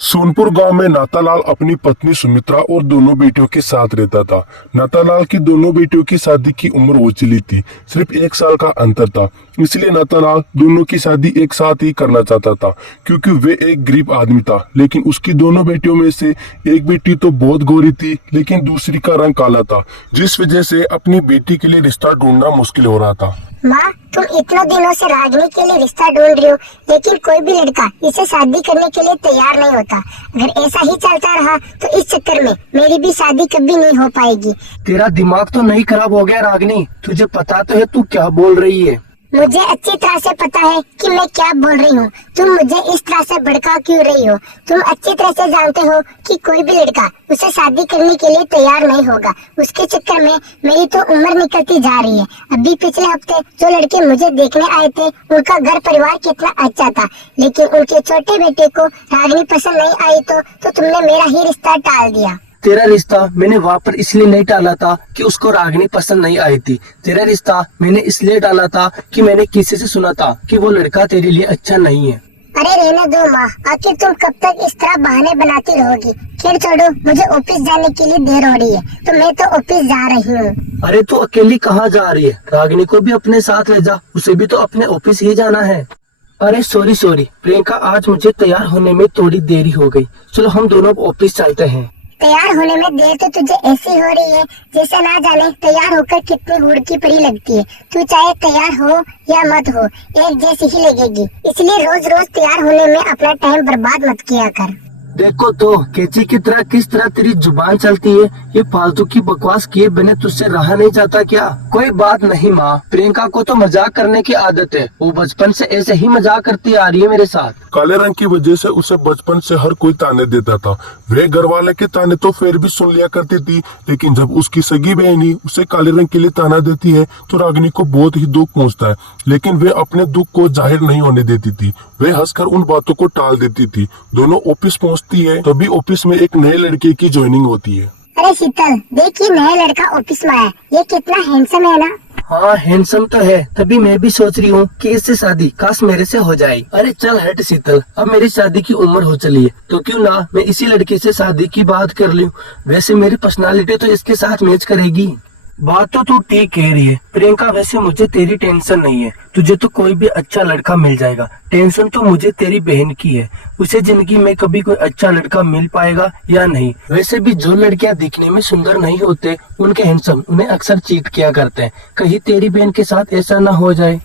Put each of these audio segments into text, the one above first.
सोनपुर गांव में नातालाल अपनी पत्नी सुमित्रा और दोनों बेटियों के साथ रहता था। नातालाल की दोनों बेटियों की शादी की उम्र हो चली थी, सिर्फ 1 साल का अंतर था। इसलिए नातालाल दोनों की शादी एक साथ ही करना चाहता था, क्योंकि वे एक गरीब आदमी था। लेकिन उसकी दोनों बेटियों में से एक बेटी तो बहुत गोरी थी, लेकिन दूसरी का रंग काला था, जिस वजह से अपनी बेटी के लिए रिश्ता ढूंढना मुश्किल हो रहा था। माँ, तुम इतने दिनों से रागिनी के लिए रिश्ता ढूंढ रही हो, लेकिन कोई भी लड़का इसे शादी करने के लिए तैयार नहीं होता। अगर ऐसा ही चलता रहा तो इस चक्कर में मेरी भी शादी कभी नहीं हो पाएगी। तेरा दिमाग तो नहीं खराब हो गया रागिनी? तुझे पता तो है तू क्या बोल रही है? मुझे अच्छी तरह से पता है कि मैं क्या बोल रही हूँ। तुम मुझे इस तरह से भड़का क्यों रही हो? तुम अच्छी तरह से जानते हो कि कोई भी लड़का उसे शादी करने के लिए तैयार नहीं होगा। उसके चक्कर में मेरी तो उम्र निकलती जा रही है। अभी पिछले हफ्ते जो लड़के मुझे देखने आए थे, उनका घर परिवार कितना अच्छा था, लेकिन उनके छोटे बेटे को रागिनी पसंद नहीं आई तो तुमने मेरा ही रिश्ता टाल दिया। तेरा रिश्ता मैंने वहाँ पर इसलिए नहीं टाला था कि उसको रागिनी पसंद नहीं आई थी। तेरा रिश्ता मैंने इसलिए टाला था कि मैंने किसी से सुना था कि वो लड़का तेरे लिए अच्छा नहीं है। अरे रहने दो माँ, आखिर तुम कब तक इस तरह बहाने बनाती रहोगी? खैर छोड़ो, मुझे ऑफिस जाने के लिए देर हो रही है, तो मैं तो ऑफिस जा रही हूँ। अरे तू अकेली कहाँ जा रही है? रागिनी को भी अपने साथ ले जा, उसे भी तो अपने ऑफिस ही जाना है। अरे सॉरी प्रियंका, आज मुझे तैयार होने में थोड़ी देरी हो गई। चलो हम दोनों ऑफिस चलते हैं। तैयार होने में देर तो तुझे ऐसी हो रही है जैसे ना जाने तैयार होकर कितनी हुड़ की परी लगती है। तू चाहे तैयार हो या मत हो, एक जैसी ही लगेगी। इसलिए रोज रोज तैयार होने में अपना टाइम बर्बाद मत किया कर। देखो तो कैची की तरह किस तरह तेरी जुबान चलती है। ये फालतू की बकवास किए बिना तुझसे रहा नहीं जाता क्या? कोई बात नहीं माँ, प्रियंका को तो मजाक करने की आदत है। वो बचपन से ऐसे ही मजाक करती आ रही है मेरे साथ। काले रंग की वजह से उसे बचपन से हर कोई ताने देता था। वे घर वाले के ताने तो फिर भी सुन लिया करती थी, लेकिन जब उसकी सगी बहनी उसे काले रंग के लिए ताना देती है तो रागिनी को बहुत ही दुख पहुंचता है। लेकिन वे अपने दुख को जाहिर नहीं होने देती थी। वे हंसकर उन बातों को टाल देती थी। दोनों ऑफिस पहुंचती है, तभी ऑफिस में एक नए लड़के की ज्वाइनिंग होती है। अरे शीतल, देखिए नया लड़का ऑफिस में आया। ये कितना हैंडसम है ना? हाँ हैंडसम तो है, तभी मैं भी सोच रही हूँ कि इससे शादी काश मेरे से हो जाए। अरे चल हट शीतल, अब मेरी शादी की उम्र हो चली है, तो क्यों ना मैं इसी लड़के से शादी की बात कर लूं। वैसे मेरी पर्सनालिटी तो इसके साथ मैच करेगी। बात तो तू ठीक कह रही है प्रियंका, वैसे मुझे तेरी टेंशन नहीं है। तुझे तो कोई भी अच्छा लड़का मिल जाएगा। टेंशन तो मुझे तेरी बहन की है, उसे जिंदगी में कभी कोई अच्छा लड़का मिल पाएगा या नहीं। वैसे भी जो लड़कियां दिखने में सुंदर नहीं होते, उनके हैंडसम उन्हें अक्सर चीट किया करते हैं। कहीं तेरी बहन के साथ ऐसा ना हो जाए।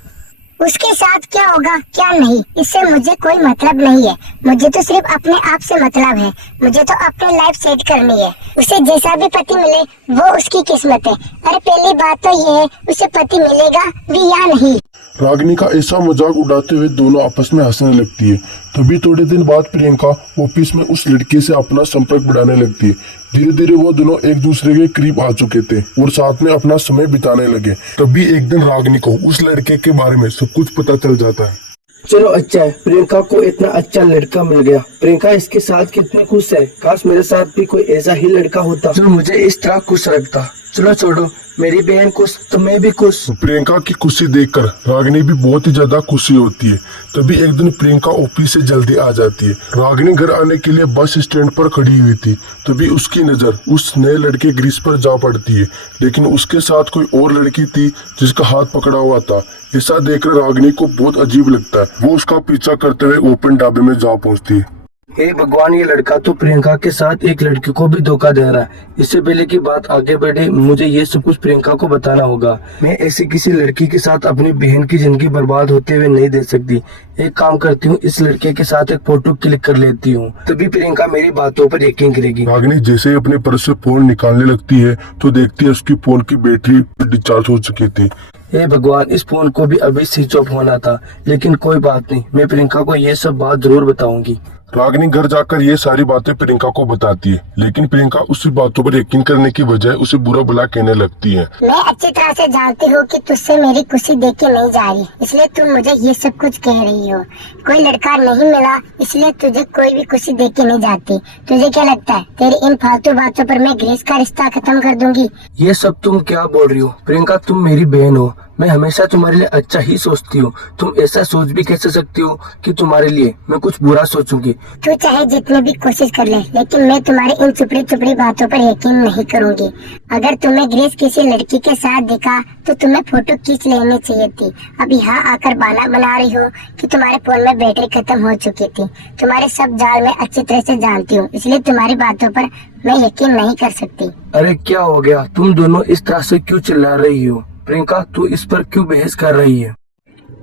उसके साथ क्या होगा क्या नहीं, इससे मुझे कोई मतलब नहीं है। मुझे तो सिर्फ अपने आप से मतलब है। मुझे तो अपनी लाइफ सेट करनी है। उसे जैसा भी पति मिले वो उसकी किस्मत है। अरे पहली बात तो ये है, उसे पति मिलेगा भी या नहीं। रागिनी का ऐसा मजाक उड़ाते हुए दोनों आपस में हंसने लगती है। तभी थोड़े दिन बाद प्रियंका ऑफिस में उस लड़के से अपना संपर्क बढ़ाने लगती है। धीरे धीरे वो दोनों एक दूसरे के करीब आ चुके थे और साथ में अपना समय बिताने लगे। तभी एक दिन रागिनी को उस लड़के के बारे में सब कुछ पता चल जाता है। चलो अच्छा है, प्रियंका को इतना अच्छा लड़का मिल गया। प्रियंका इसके साथ कितनी खुश है। काश मेरे साथ भी कोई ऐसा ही लड़का होता जो मुझे इस तरह खुश रखता। चलो छोड़ो, मेरी बहन खुश तो मैं भी खुश। प्रियंका की खुशी देखकर रागिनी भी बहुत ही ज्यादा खुशी होती है। तभी एक दिन प्रियंका ऑफिस से जल्दी आ जाती है। रागिनी घर आने के लिए बस स्टैंड पर खड़ी हुई थी। तभी उसकी नजर उस नए लड़के ग्रीस पर जा पड़ती है, लेकिन उसके साथ कोई और लड़की थी जिसका हाथ पकड़ा हुआ था। ऐसा देखकर रागिनी को बहुत अजीब लगता है। वो उसका पीछा करते हुए ओपन ढाबे में जा पहुंचती है। हे भगवान, ये लड़का तो प्रियंका के साथ एक लड़की को भी धोखा दे रहा है। इससे पहले की बात आगे बढ़े, मुझे ये सब कुछ प्रियंका को बताना होगा। मैं ऐसी किसी लड़की के साथ अपनी बहन की जिंदगी बर्बाद होते हुए नहीं दे सकती। एक काम करती हूँ, इस लड़के के साथ एक फोटो क्लिक कर लेती हूँ, तभी प्रियंका मेरी बातों पर यकीन करेगी। रागिनी जैसे ही अपने पर्स से फोन निकालने लगती है तो देखती है उसकी फोन की बैटरी डिस्चार्ज हो चुकी थी। हे भगवान, इस फोन को भी अभी स्विच ऑफ होना था। लेकिन कोई बात नहीं, मैं प्रियंका को ये सब बात जरूर बताऊंगी। रागिनी घर जाकर ये सारी बातें प्रियंका को बताती है, लेकिन प्रियंका उसी बातों पर यकीन करने की बजाय उसे बुरा भला कहने लगती है। मैं अच्छी तरह से जानती हूँ कि तुझसे मेरी खुशी देख के नहीं जा रही, इसलिए तुम मुझे ये सब कुछ कह रही हो। कोई लड़का नहीं मिला इसलिए तुझे कोई भी खुशी देख के नहीं जाती। तुझे क्या लगता है तेरी इन फालतू बातों पर मैं ग्रेस का रिश्ता खत्म कर दूंगी? ये सब तुम क्या बोल रही हो प्रियंका? तुम मेरी बहन हो, मैं हमेशा तुम्हारे लिए अच्छा ही सोचती हूँ। तुम ऐसा सोच भी कैसे सकती हो कि तुम्हारे लिए मैं कुछ बुरा सोचूंगी? तू चाहे जितनी भी कोशिश कर ले, लेकिन मैं तुम्हारी इन चुपड़ी चुपड़ी बातों पर यकीन नहीं करूंगी। अगर तुम्हें ग्रेस किसी लड़की के साथ दिखा तो तुम्हें फोटो खींच लेनी चाहिए थी। अब यहाँ आकर बहाना बना रही हो कि तुम्हारे फोन में बैटरी खत्म हो चुकी थी। तुम्हारे सब जाल मैं अच्छी तरह से जानती हूँ, इसलिए तुम्हारी बातों पर मैं यकीन नहीं कर सकती। अरे क्या हो गया? तुम दोनों इस तरह से क्यों चिल्ला रही हो? प्रियंका, तू इस पर क्यों बहस कर रही है?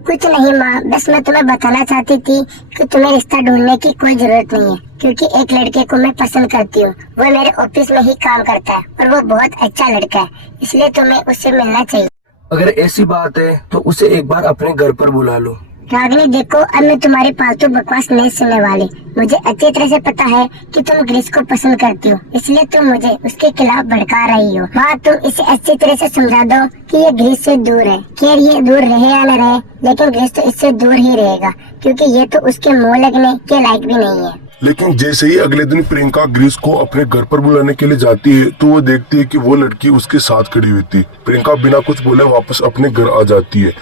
कुछ नहीं माँ, बस मैं तुम्हें बताना चाहती थी कि तुम्हें रिश्ता ढूंढने की कोई जरूरत नहीं है, क्योंकि एक लड़के को मैं पसंद करती हूँ। वो मेरे ऑफिस में ही काम करता है और वो बहुत अच्छा लड़का है, इसलिए तुम्हें उससे मिलना चाहिए। अगर ऐसी बात है तो उसे एक बार अपने घर पर बुला लो। रागिनी देखो, अब मैं तुम्हारी फालतू बकवास नहीं सुनने वाली। मुझे अच्छी तरह से पता है कि तुम ग्रीस को पसंद करती हो, इसलिए तुम मुझे उसके खिलाफ भड़का रही हो। माँ, तुम इसे अच्छी तरह से समझा दो कि ये ग्रीस से दूर है। खैर ये दूर रहे या न रहे, लेकिन ग्रीस तो इससे दूर ही रहेगा, क्योंकि ये तो उसके मुँह लगने के लायक भी नहीं है। लेकिन जैसे ही अगले दिन प्रियंका ग्रीस को अपने घर पर बुलाने के लिए जाती है तो वो देखती है कि वो लड़की उसके साथ खड़ी हुई थी। प्रियंका बिना कुछ बोले वापस अपने घर आ जाती है।